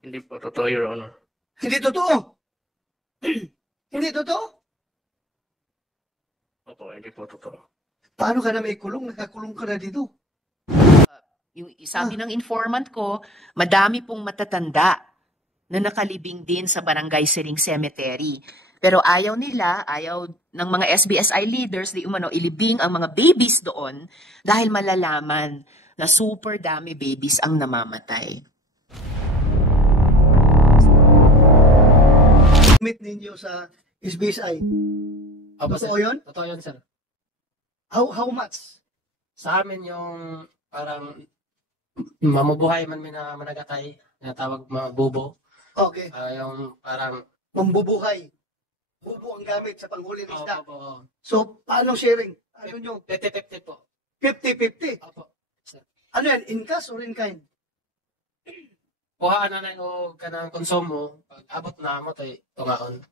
Hindi po totoo, Your Honor. Hindi totoo. Hindi totoo. Opo, hindi po totoo. Paano ka na may kulong? Nakakulong ka na dito. Yung sabi ng informant ko, madami pong matatanda na nakalibing din sa Barangay Siring Cemetery. Pero ayaw ng mga SBSI leaders di umano ilibing ang mga babies doon dahil malalaman na super dami babies ang namamatay. Meet ninyo sa SBSI. Opo, Totoo sir. yun? Totoo yun, sir. How much? Sa amin yung parang mamubuhay man na managatay, na tawag mga bubo. Okay. Yung parang Mambubuhay. Bubo ang gamit sa panghuli ng isda. Opo. So, paano sharing? Ano nyo? 50-50 po. 50-50. Opo. Sir. Ano yan? In cash or in kind? Kuhaan na o kanang konsumo, pag abot na mo to'y tungaon.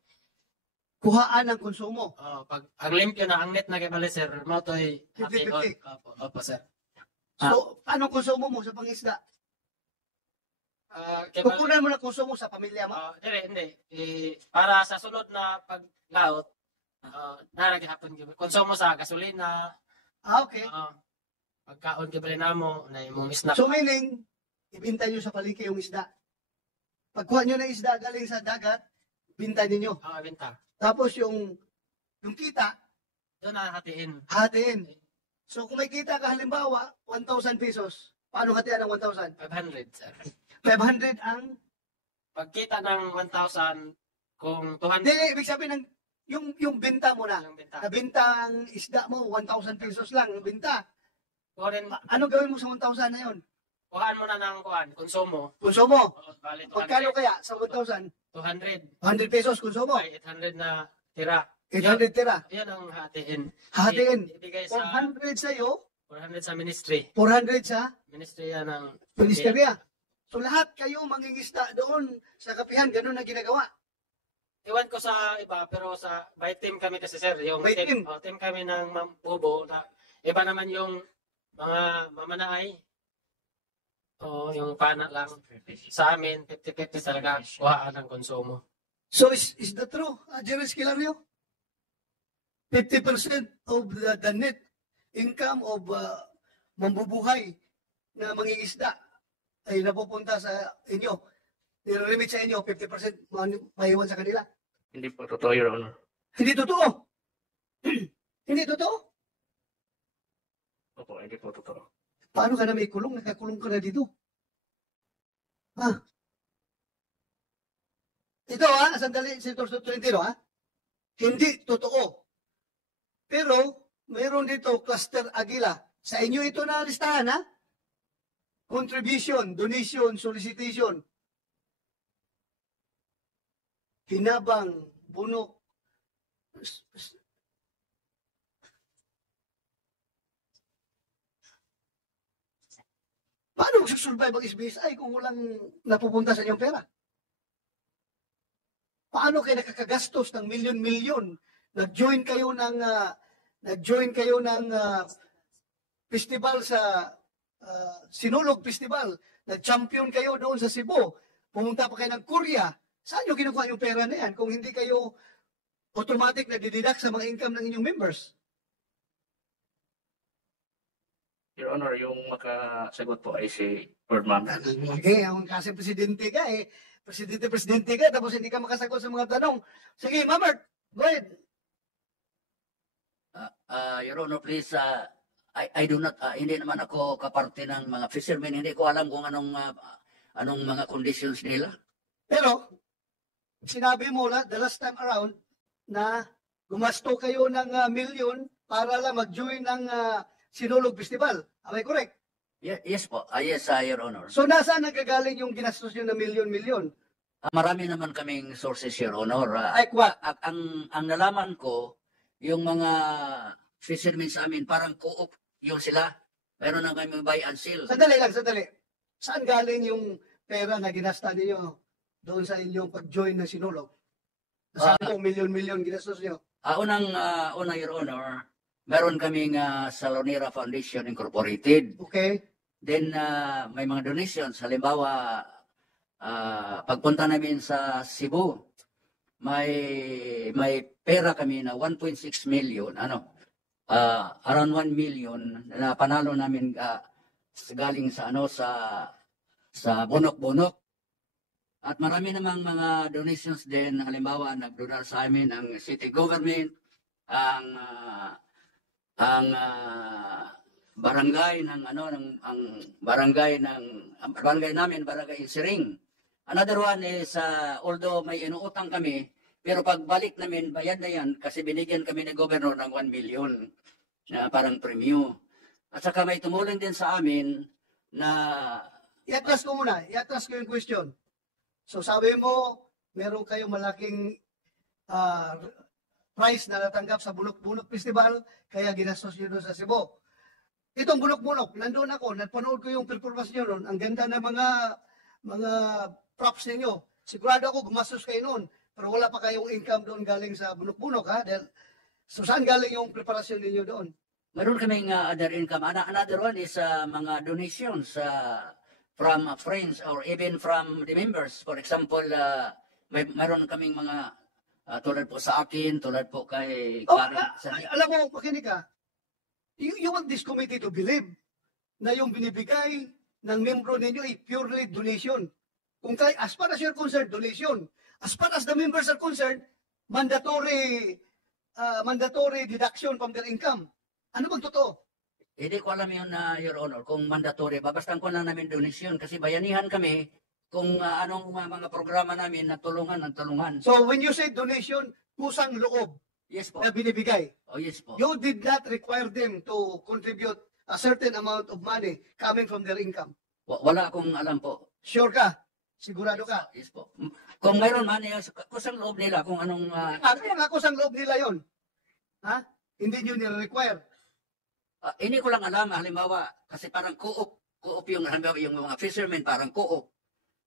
Kuhaan ng konsumo. Pag ang limpyo na, ang net na kay Bale, sir, mo to'y 50-50. Opo, sir. So, paano konsumo mo sa pangisda? Kay Bale, Kukunan mo na konsumo sa pamilya mo? hindi. Para sa sunod na paglaot, naragihapon gyud konsumo sa gasolina, Okay. pagkaon gyud na mo na imong snack. So, meaning, ibinta nyo sa palengke yung isda. Pagkuha nyo ng isda galing sa dagat, binta ninyo. Benta. Tapos yung kita, Doon na hatiin. hatiin. So kung may kita ka halimbawa, 1,000 pesos, paano hatian ng 1,000? 500, sir. 500 ang... Pagkita ng 1,000, kung 200 Hindi, ibig sabihin ng yung binta mo na. ang benta. Nabinta ang isda mo, 1,000 pesos lang, binta. Kuhanin, Ano gawin mo sa 1,000 na yun? kuhaan mo na ng konsumo. Konsumo. Bali, 200. Pagkano kaya sa 1,000? 200. 100 pesos konsumo. Ay, 800 na tira. 800 tira. Yan ang hatiin. Hatiin. Ibigay sa 400 sa'yo, 400 sa ministry. 400 sa Ministry yan ng ministerya. So lahat kayo mangingisda doon sa kapihan, ganun na ginagawa. Iwan ko sa iba, pero by team kami kasi, sir. Yung By team? team kami ng bubo. Iba naman yung mga mamanaay. Yung pana lang. Sa amin, 50-50 talaga kuhaan ng konsumo. So is that true, Jerry Esquilario? 50% of the net income of mambubuhay na mangingisda ay napupunta sa inyo. Nire-remit sa inyo, 50% maiwan sa kanila. Hindi po totoo, Your Honor. Hindi totoo. Hindi totoo. Opo, hindi po totoo. Paano ka na may kulong? Nakakulong ka na dito. Ito sandali, Senator Tolentino Hindi totoo. Pero, mayroon dito, Cluster Aguila. Sa inyo ito na listahan, Contribution, donation, solicitation. Hinabang, bunok. Paano magsusurvive ang SBSI kung walang napupunta sa inyong pera? Paano kayo nakakagastos ng milyon-milyon? Nag-join kayo ng festival sa Sinulog Festival. Nag-champion kayo doon sa Cebu. Pumunta pa kayo ng Korea. Saan nyo kinukuha yung pera na yan kung hindi kayo automatic na dideduct sa mga income ng inyong members? Your Honor, yung makasagot po ay si Lord Ma'am. Okay, kasi presidente ka Presidente ka, tapos hindi ka makasagot sa mga tanong. Sige, Mamert, go ahead. Your Honor, please, I do not, hindi naman ako kaparte ng mga fishermen. Hindi ko alam kung anong mga conditions nila. Pero, sinabi mo na, the last time around, na gumasto kayo ng milyon para lang mag-join ng Sinulog Festival. Am I correct? Yes po. Yes, Your Honor. So, nasaan nagkagaling yung ginastos nyo na milyon-milyon? Marami naman kaming sources, Your Honor. Like what? Ang nalaman ko, yung mga fishermen sa amin, parang co-op yun sila. Meron na kami buy and sell. Sandali. Saan galing yung pera na ginasta niyo doon sa inyong pag-join ng Sinulog? Saan po milyon-milyon ginastos nyo? Una, Your Honor, meron kaming Salonera Foundation Incorporated. Okay. Then, may mga donations. Halimbawa, pagpunta namin sa Cebu, may pera kami na 1.6 million, around 1 million na panalo namin galing sa bunok-bunok. At marami namang mga donations din. Halimbawa, nagdonate sa amin ang city government, ang barangay namin, barangay Siring. Another one is, although may inuutang kami, pero pagbalik namin, bayad na yan kasi binigyan kami ni Governor ng 1 million na parang premyo. At saka may tumulong din sa amin na... I-atras ko yung question. So sabi mo, meron kayong malaking prize na natanggap sa Bunok-Bunok Festival, kaya ginastos nyo doon sa Cebu. Itong Bunok-Bunok, nandoon ako, napanood ko yung performance nyo noon. Ang ganda ng mga props ninyo. Sigurado ako gumastos kayo noon, pero wala pa kayong income doon galing sa Bunok-Bunok, ha? So saan galing yung preparasyon ninyo doon? Meron kaming other income. Another one is mga donations from friends or even from the members. For example, mayroon kaming mga tulad po sa akin, tulad po kay Karen. Alam mo, makinig ka, you want this committee to believe na yung binibigay ng membro ninyo ay purely donation. Kung as far as you're concerned, donation. As far as the members are concerned, mandatory deduction from their income. Ano bang totoo? Hindi ko alam yun, Your Honor, kung mandatory. Babastan ko lang namin donation kasi bayanihan kami kung anong mga programa namin na tulungan. So when you say donation, kusang loob Yes po. na binibigay, Oh, yes po. you did not require them to contribute a certain amount of money coming from their income. Wala akong alam po. Sure ka? Sigurado ka? Yes po. Kung mayroon man, kusang loob nila kung anong... Kaya nga kusang loob nila yon. Ha? Hindi nyo nire-require. Hindi ko lang alam, halimbawa, kasi parang co-op yung mga fishermen, parang co-op.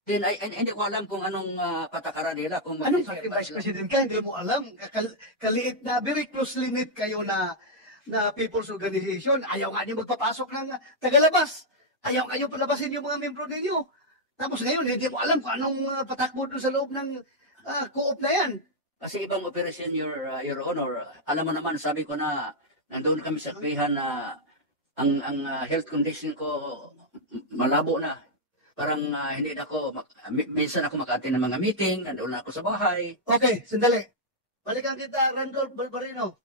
Then, hindi ko alam kung anong patakaran nila. Kung Anong Vice President ka? Hindi mo alam. Kaliit na, very closely knit kayo na people's organization. Ayaw nga niyo magpapasok ng tagalabas. Ayaw kayo palabasin yung mga membro ninyo. Tapos ngayon, hindi mo alam kung anong patakbo doon sa loob ng co-op na yan. Kasi ibang operasyon, Your Honor. Alam mo naman, sabi ko na nandoon kami sa kwihan na ang health condition ko malabo na. Parang hindi na ako, minsan ako maka-attend ng mga meeting, nandoon na ako sa bahay. Okay, sandali. Balikan kita, Randolph Barbarino.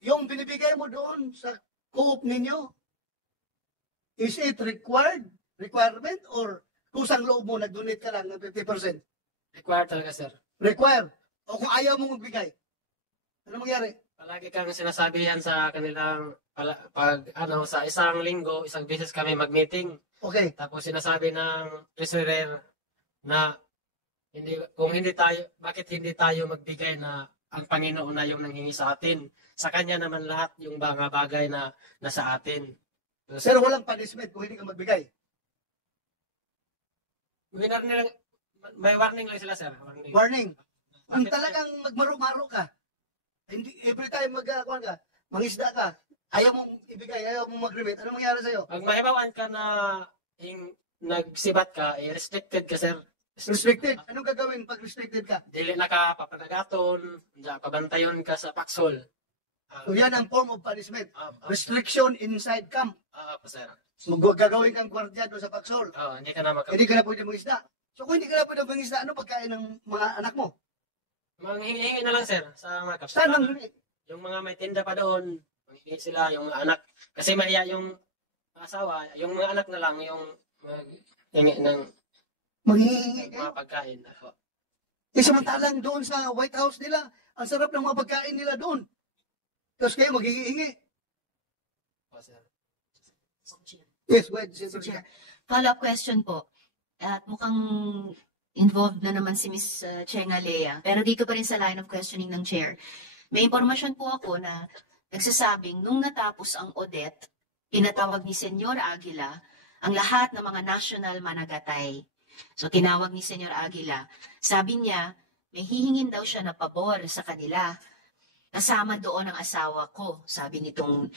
Yung binibigay mo doon sa co-op ninyo, is it requirement, or kusang loob mo, nag-donate ka lang ng 50%? Required talaga, sir. Required. O kung ayaw mo magbigay, ano mangyari? Palagi kang sinasabihan sa kanilang sa isang linggo, isang beses kami mag-meeting. Okay. Tapos sinasabi ng treasurer na bakit hindi tayo magbigay na ang Panginoon na yung nanghingi sa atin. Sa Kanya naman lahat yung mga bagay na nasa atin. Pero walang punishment kung hindi ka magbigay. May warning lang sila, sir. Warning. Kung talagang magmaro-maro ka, hindi, every time mangisda ka, ayaw mong ibigay, ayaw mong mag-remit, ano mangyari sa'yo? Pag mahibawan ka na nagsibat ka, restricted ka, sir. Restricted. Anong gagawin pag restricted ka? Dili na ka papanagaton, pabantayon ka sa paksol. So yan ang form of punishment. Restriction inside camp. Sir. Gagawin kang gwardiya doon sa paksol. Hindi ka na Hindi ka na pwede mangisda. So kung hindi ka na pwede mangisda, ano pagkain ng mga anak mo? Manghihingi na lang, sir, sa mga Saan kapsala. ang Yung mga may tinda pa doon, manghihingi sila, yung mga anak. Kasi mahiya yung asawa, yung mga anak na lang, yung maghingi ng maghihingi kayo? mga pagkain. Samantalang doon sa White House nila, ang sarap ng mga pagkain nila doon. Tapos kayo maghihingi. Sir. Yes, wait. Follow-up question po. At mukhang involved na naman si Ms. Chenga Lea. Pero dito pa rin sa line of questioning ng chair. May impormasyon po ako na nagsasabing nung natapos ang Odette, pinatawag ni Senyor Aguila ang lahat ng mga national managatay. So tinawag ni Senyor Aguila. Sabi niya, may hihingin daw siya na pabor sa kanila. Kasama doon ang asawa ko, sabi nitong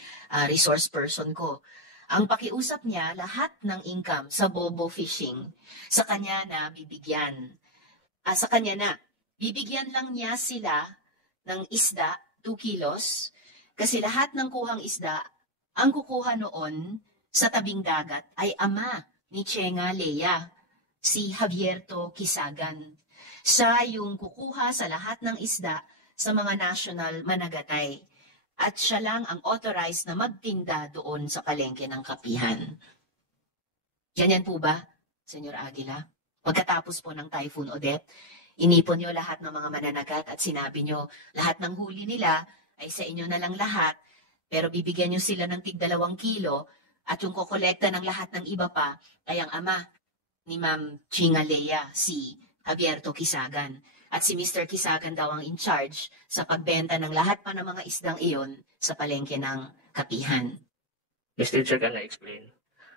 resource person ko. Ang pakiusap niya, lahat ng income sa bobo fishing, sa kanya na bibigyan. Sa kanya na, bibigyan lang niya sila ng isda, 2 kilos, kasi lahat ng kuhang isda, ang kukuha noon sa tabing dagat ay ama ni Chenga Lea, si Javierto Kisagan. Siya yung kukuha sa lahat ng isda sa mga national managatay. At siya lang ang authorized na magtinda doon sa palengke ng kapihan. Ganyan po ba, Senyor Aguila? Pagkatapos po ng Typhoon Odette, inipon niyo lahat ng mga mananagat at sinabi niyo lahat ng huli nila ay sa inyo na lang lahat, pero bibigyan niyo sila ng tig 2 kilo at yung kokolekta ng lahat ng iba pa ay ang ama ni Ma'am Chinga Lea, si Javierto Kisagan. At si Mr. Kisagan daw ang in charge sa pagbenta ng lahat pa ng mga isdang iyon sa palengke ng kapihan. Mr. Chair, can I explain?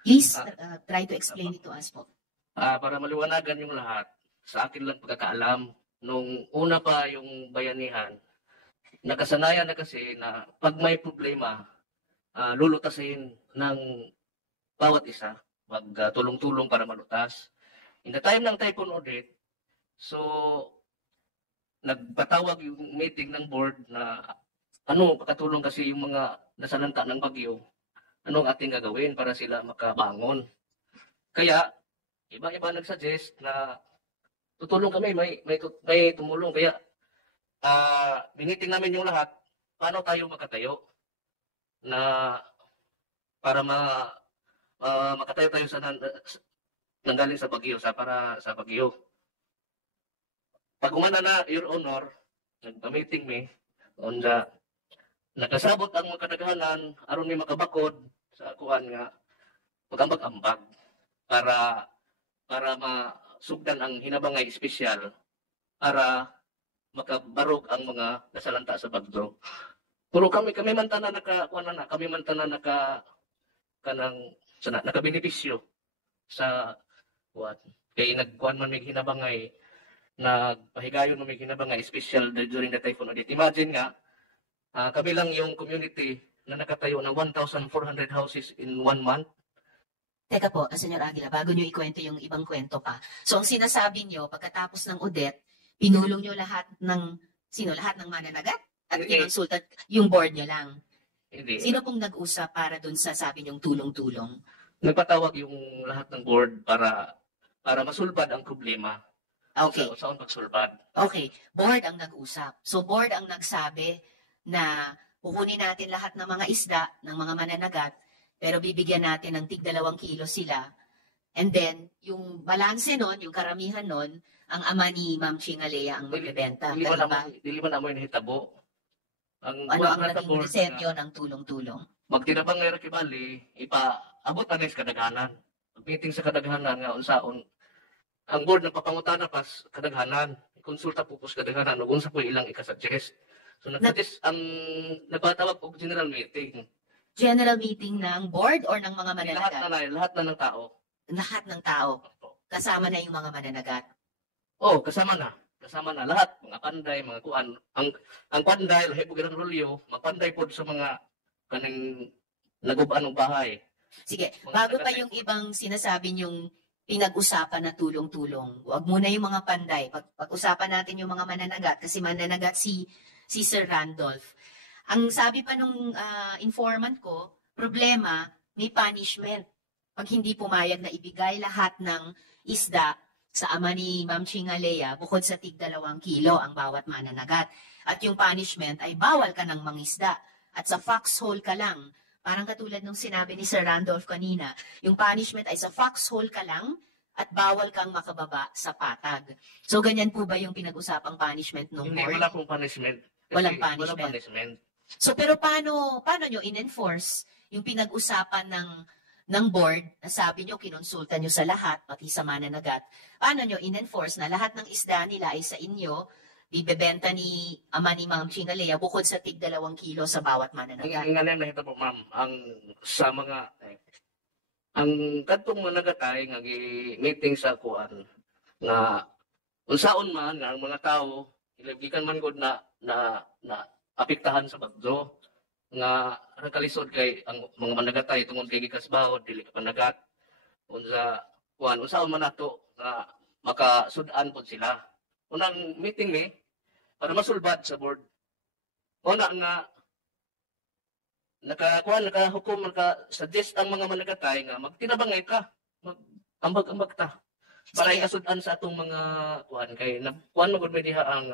Please try to explain it to us po. Para maliwanagan yung lahat, sa akin lang pagkakaalam, nung una pa yung bayanihan, nakasanayan na kasi na pag may problema, lulutasin ng bawat isa, tulong-tulong para malutas. In the time ng Typhoon Odette, so nagpatawag yung meeting ng board na pakatulong kasi yung mga nasalanta ng bagyo, anong ating gagawin para sila makabangon. Kaya, iba-iba nagsuggest na tutulong kami, may tumulong. Kaya, biniting namin yung lahat, paano tayo makatayo na para makatayo tayo sa nanggaling sa bagyo, para sa bagyo. Pag umana na, Your Honor, nagpa-meeting me, nakasabot ang mga kadaghanan, aron may makabakod sa kuan nga, pag-ambag-ambag, para masugdan ang hinabangay espesyal, para makabarog ang mga nasalanta sa bagyo. Pero kami man tanan nakabenepisyo sa kuan. Kay nagkuan man may hinabangay, nagpahigayon mo may kinabangay special during the Typhoon Odette. Imagine nga, kami lang yung community na nakatayo ng 1,400 houses in 1 month. Teka po, Senyor Aguila, bago niyo ikwento yung ibang kwento pa. So ang sinasabi niyo, pagkatapos ng Odette, pinulong niyo lahat ng mananagat? At kinonsulta yung board niyo lang? Hindi. Sino pong nag-usap para dun sa sabi niyong tulong-tulong? Nagpatawag yung lahat ng board para masulbad ang problema. Okay. Saan pagsulbad? Okay, board ang nag-usap. So board ang nagsabi na kukunin natin lahat ng mga isda ng mga mananagat, pero bibigyan natin ng tig 2 kilo sila. And then, yung balanse nun, yung karamihan nun, ang ama ni Ma'am Chinga Lea ang magbebenta. Dili man amoy nahitabo. Ang naging disenyo ng tulong-tulong? Magtinabang nga Kibali, ipaabot na sa kadaghanan. Meeting sa kadaghanan nga unsaon. Ang board nagpapangutana pas kadaghanan, konsulta po sa kadaghanan ug unsa po ilang ikasuggest. So nagpatawag og general meeting. General meeting ng board or ng mga mananagat? Lahat na ng tao. Lahat ng tao. Kasama na yung mga mananagat. Oh, kasama na lahat, mga panday, mga kuan. Ang panday lahi po ng rolyo, mapanday po sa mga kaning naguban ng bahay. Sige, bago pa yung ibang sinasabi niyong pinag-usapan na tulong-tulong. Huwag muna yung mga panday. Pag-usapan natin yung mga mananagat kasi mananagat si Sir Randolph. Ang sabi pa nung informant ko, problema, may punishment. Pag hindi pumayag na ibigay lahat ng isda sa ama ni Ma'am Chinga Lea, bukod sa tig 2 kilo ang bawat mananagat. At yung punishment ay bawal ka ng mangisda. At sa foxhole ka lang. Parang katulad nung sinabi ni Sir Randolph kanina, yung punishment ay sa foxhole ka lang at bawal kang makababa sa patag. So ganyan po ba yung pinag-usapang punishment nung Hindi, board? wala pong punishment. Walang punishment. So pero paano nyo in-enforce yung pinag-usapan ng board na sabi nyo, kinonsulta nyo sa lahat, pati sa mananagat, paano nyo in-enforce na lahat ng isda nila ay sa inyo, ibebenta ni ama ni Ma'am Chinga Lea bukod sa tig 2 kilo sa bawat mananagat? Ang ngayon na ito po, ma'am, ang kadtong managatay nga meeting sa kuan na unsaon man nga ang mga tao ilagikan man gud na apektahan sa bagyo. nga nakalisod kay ang mga managatay tungod kay gikas bawod dili ka panagat unsa kuan unsa man nato nga makasud-an pod sila. Unang meeting ni para masulbad sa board. Una nga nakahukom, naka-suggest ang mga managatay nga magtinabangay ka, mag-ambag-ambag ta. Para Sige. ikasud-an sa atong mga kuan kay kuan mo gud may diha ang